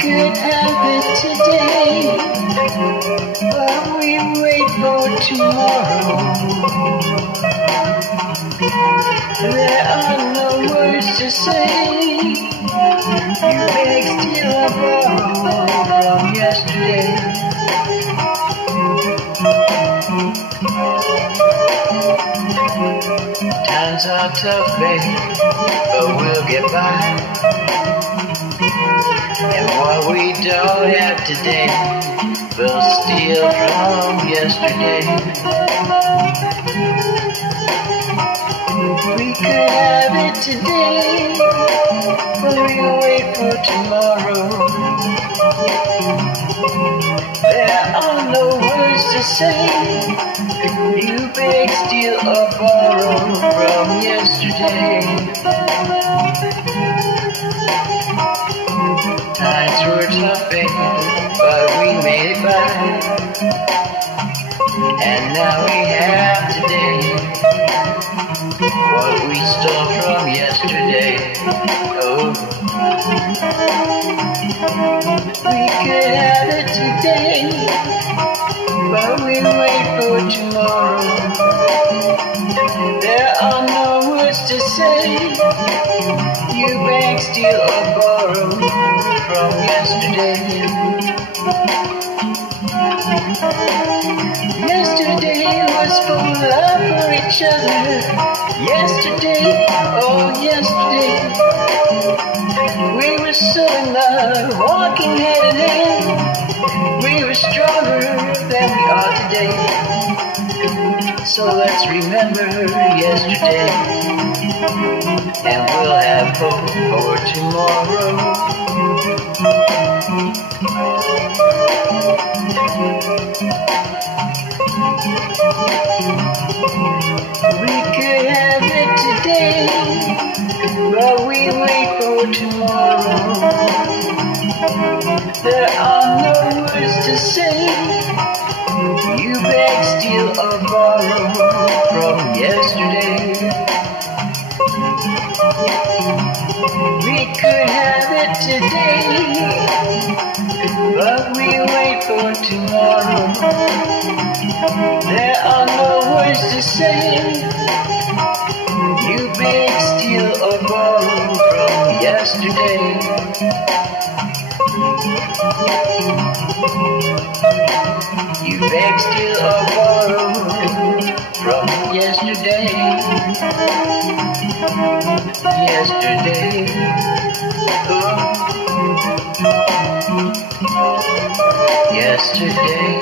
could have it today, but we wait for tomorrow. There are no words to say. You beg, steal, or borrow from yesterday. Times are tough, babe, but we'll get by. And what we don't have today, we'll steal from yesterday. We could have it today, but we'll wait for tomorrow. There are no words to say. You beg, steal, or borrow from yesterday. Times were tough, baby, but we made it by. And now we have today what we stole from yesterday. Oh, we could have it today, but we wait for tomorrow. There are no words to say. You beg, steal, or borrow from yesterday. Yesterday was for love for each other. Yesterday, oh yesterday, we were so in love, walking hand in hand. We were stronger than we are today. So let's remember yesterday, and we'll have hope for tomorrow. We could have it today, but we wait for tomorrow. There are no words to say. You beg, steal, or borrow from yesterday. We could have it today, but we wait for tomorrow. There are no words to say. You beg, steal, or borrow from yesterday. You beg, steal, or borrow from yesterday. Yesterday. Oh. Yesterday.